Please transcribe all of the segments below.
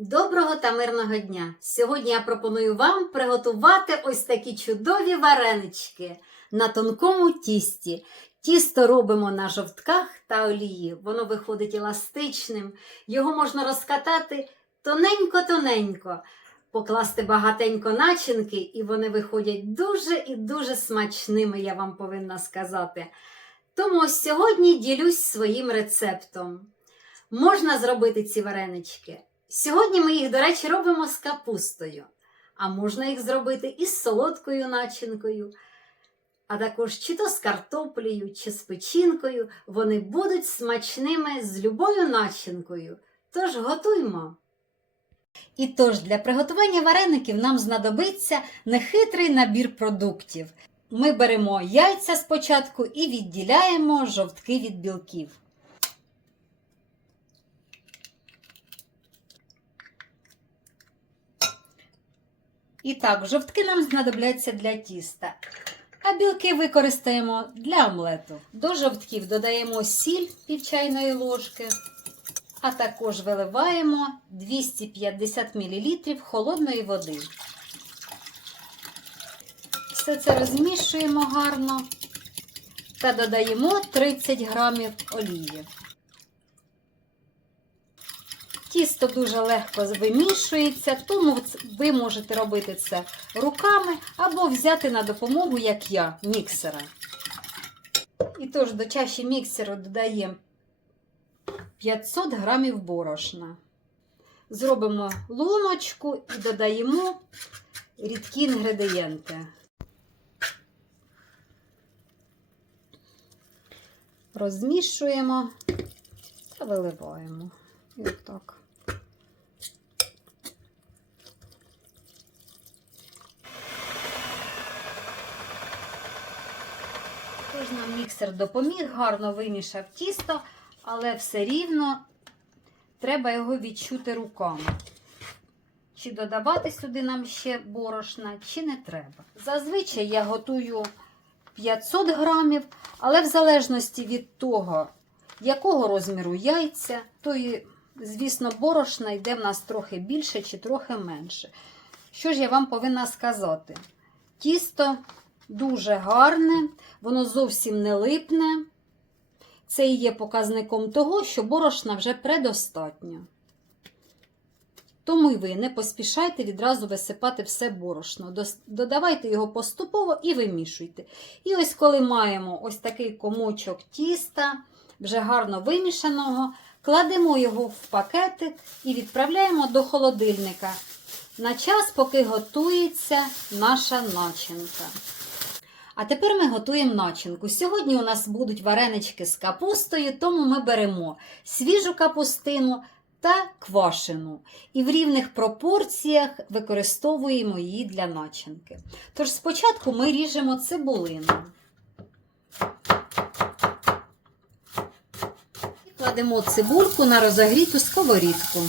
Доброго та мирного дня! Сьогодні я пропоную вам приготувати ось такі чудові варенички на тонкому тісті. Тісто робимо на жовтках та олії. Воно виходить еластичним. Його можна розкатати тоненько-тоненько, покласти багатенько начинки, і вони виходять дуже і дуже смачними, я вам повинна сказати. Тому сьогодні ділюсь своїм рецептом. Можна зробити ці варенички. Сьогодні ми їх, до речі, робимо з капустою, а можна їх зробити і з солодкою начинкою, а також чи то з картоплею, чи з печінкою. Вони будуть смачними з любою начинкою. Тож готуймо. І тож для приготування вареників нам знадобиться нехитрий набір продуктів. Ми беремо яйця спочатку і відділяємо жовтки від білків. І так, жовтки нам знадобляться для тіста, а білки використаємо для омлету. До жовтків додаємо сіль пів чайної ложки, а також виливаємо 250 мл холодної води. Все це розмішуємо гарно та додаємо 30 грамів олії. Тісто дуже легко вимішується, тому ви можете робити це руками або взяти на допомогу, як я, міксера. І тож до чаші міксеру додаємо 500 грамів борошна. Зробимо луночку і додаємо рідкі інгредієнти. Розмішуємо та виливаємо. І отак. Тож нам міксер допоміг, гарно вимішав тісто, але все рівно треба його відчути руками. Чи додавати сюди нам ще борошна, чи не треба. Зазвичай я готую 500 грамів, але в залежності від того, якого розміру яйця, то і, звісно, борошна йде в нас трохи більше чи трохи менше. Що ж я вам повинна сказати? Тісто дуже гарне, воно зовсім не липне. Це і є показником того, що борошна вже предостатньо. Тому й ви не поспішайте відразу висипати все борошно. Додавайте його поступово і вимішуйте. І ось коли маємо ось такий комочок тіста, вже гарно вимішаного, кладемо його в пакетик і відправляємо до холодильника на час, поки готується наша начинка. А тепер ми готуємо начинку. Сьогодні у нас будуть варенички з капустою, тому ми беремо свіжу капустину та квашену. І в рівних пропорціях використовуємо її для начинки. Тож спочатку ми ріжемо цибулину. І Кладемо цибульку на розогріту сковорідку.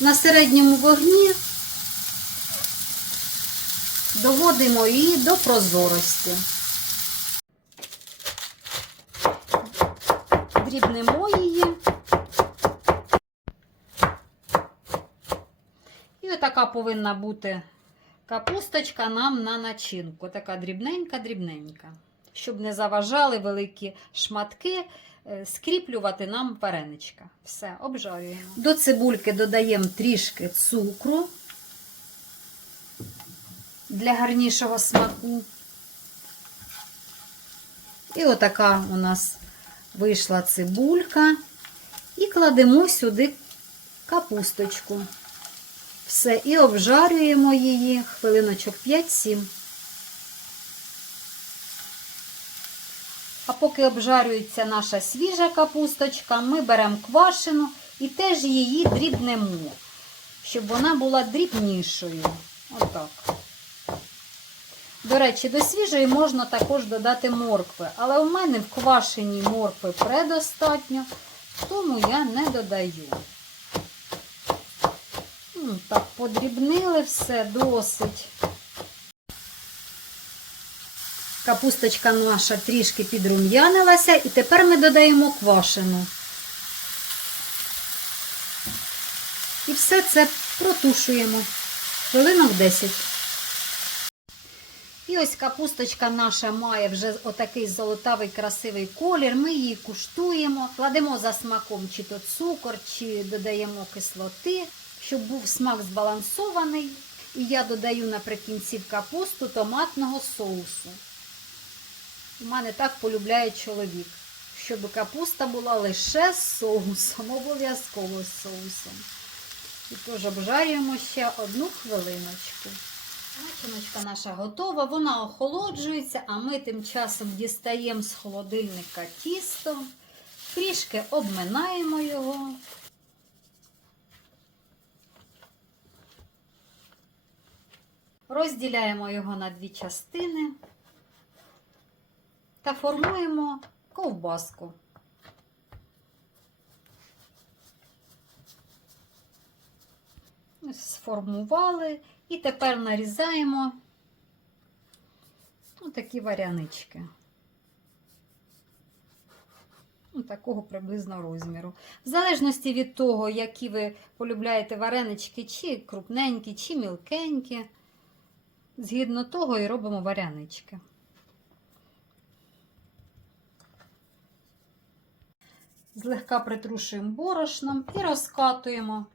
На середньому вогні доводимо її до прозорості. Дрібнемо її. І отака повинна бути капусточка нам на начинку. Така дрібненька-дрібненька. Щоб не заважали великі шматки, скріплювати нам вареничка. Все, обжарюємо. До цибульки додаємо трішки цукру для гарнішого смаку. І отака у нас вийшла цибулька. І кладемо сюди капусточку. Все, і обжарюємо її хвилиночок 5-7. А поки обжарюється наша свіжа капусточка, ми беремо квашену і теж її дрібнемо, щоб вона була дрібнішою. Отак. До речі, до свіжої можна також додати моркви, але у мене в квашеній моркви предостатньо, тому я не додаю. Так, подрібнили все досить. Капусточка наша трішки підрум'янилася, і тепер ми додаємо квашену. І все це протушуємо хвилинок 10. І ось капусточка наша має вже отакий золотавий красивий колір. Ми її куштуємо, кладемо за смаком чи то цукор, чи додаємо кислоти, щоб був смак збалансований. І я додаю наприкінці в капусту томатного соусу. У мене так полюбляє чоловік, щоб капуста була лише з соусом, обов'язково з соусом. І теж обжарюємо ще одну хвилиночку. Начиночка наша готова, вона охолоджується, а ми тим часом дістаємо з холодильника тісто, трішки обминаємо його. Розділяємо його на дві частини та формуємо ковбаску. Сформували і тепер нарізаємо такі варянички. Такого приблизно розміру. В залежності від того, які ви полюбляєте варенички, чи крупненькі, чи мілкенькі. Згідно того і робимо варянички. Злегка притрушуємо борошном і розкатуємо.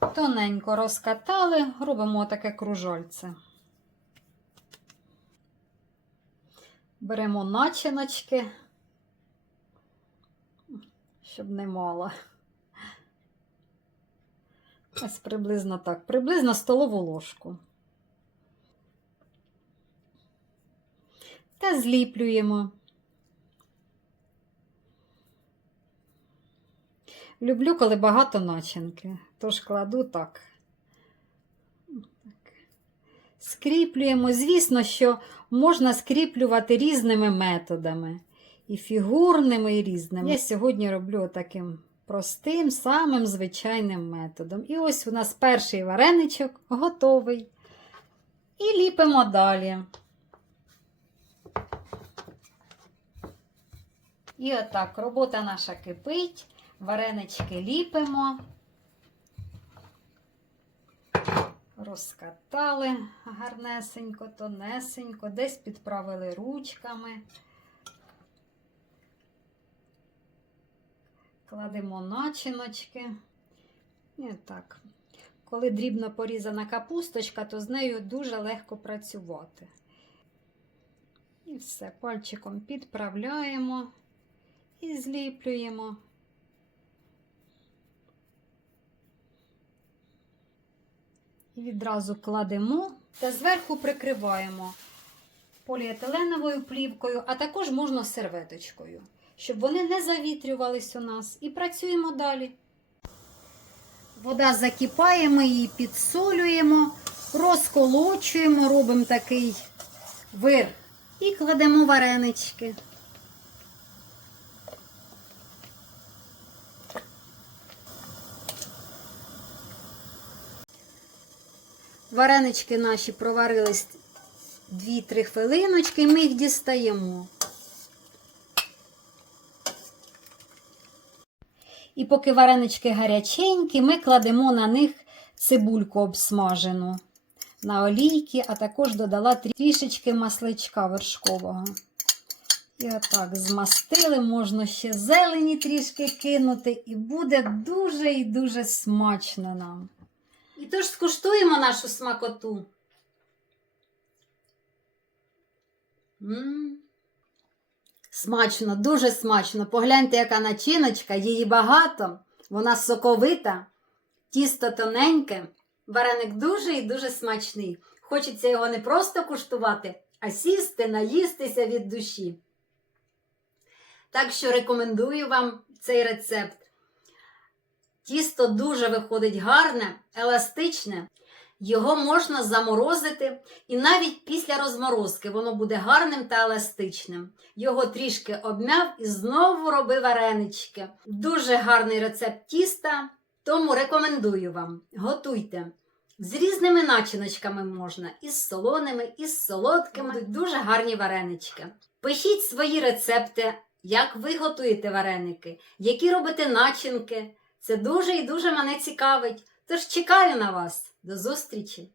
Тоненько розкатали, робимо таке кружольце. Беремо начиночки, щоб не мало. Ось приблизно так, приблизно столову ложку. Та зліплюємо. Люблю, коли багато начинки, тож кладу так. Скріплюємо. Звісно, що можна скріплювати різними методами. І фігурними, і різними. Я сьогодні роблю таким простим, самим звичайним методом. І ось у нас перший вареничок готовий. І ліпимо далі. І отак, робота наша кипить. Варенички ліпимо, розкатали гарнесенько, тонесенько, десь підправили ручками. Кладемо начиночки. І так. Коли дрібно порізана капусточка, то з нею дуже легко працювати. І все, пальчиком підправляємо і зліплюємо. Відразу кладемо та зверху прикриваємо поліетиленовою плівкою, а також можна серветочкою, щоб вони не завітрювались у нас. І працюємо далі. Вода закипає, ми її підсолюємо, розколочуємо, робимо такий вир і кладемо варенички. Варенички наші проварились 2-3 хвилиночки, ми їх дістаємо. І поки варенички гаряченькі, ми кладемо на них цибульку обсмажену на олійки, а також додала трішечки масличка вершкового. І отак змастили, можна ще зелені трішки кинути, і буде дуже і дуже смачно нам. Тож скуштуємо нашу смакоту. М. Смачно, дуже смачно. Погляньте, яка начиночка, її багато, вона соковита, тісто тоненьке, вареник дуже і дуже смачний. Хочеться його не просто куштувати, а сісти, наїстися від душі. Так що рекомендую вам цей рецепт. Тісто дуже виходить гарне, еластичне. Його можна заморозити, і навіть після розморозки воно буде гарним та еластичним. Його трішки обмяв і знову роби варенички. Дуже гарний рецепт тіста, тому рекомендую вам. Готуйте. З різними начиночками можна, і з солоними, і солодкими. Будуть дуже гарні варенички. Пишіть свої рецепти, як ви готуєте вареники, які робите начинки. Це дуже і дуже мене цікавить. Тож чекаю на вас. До зустрічі!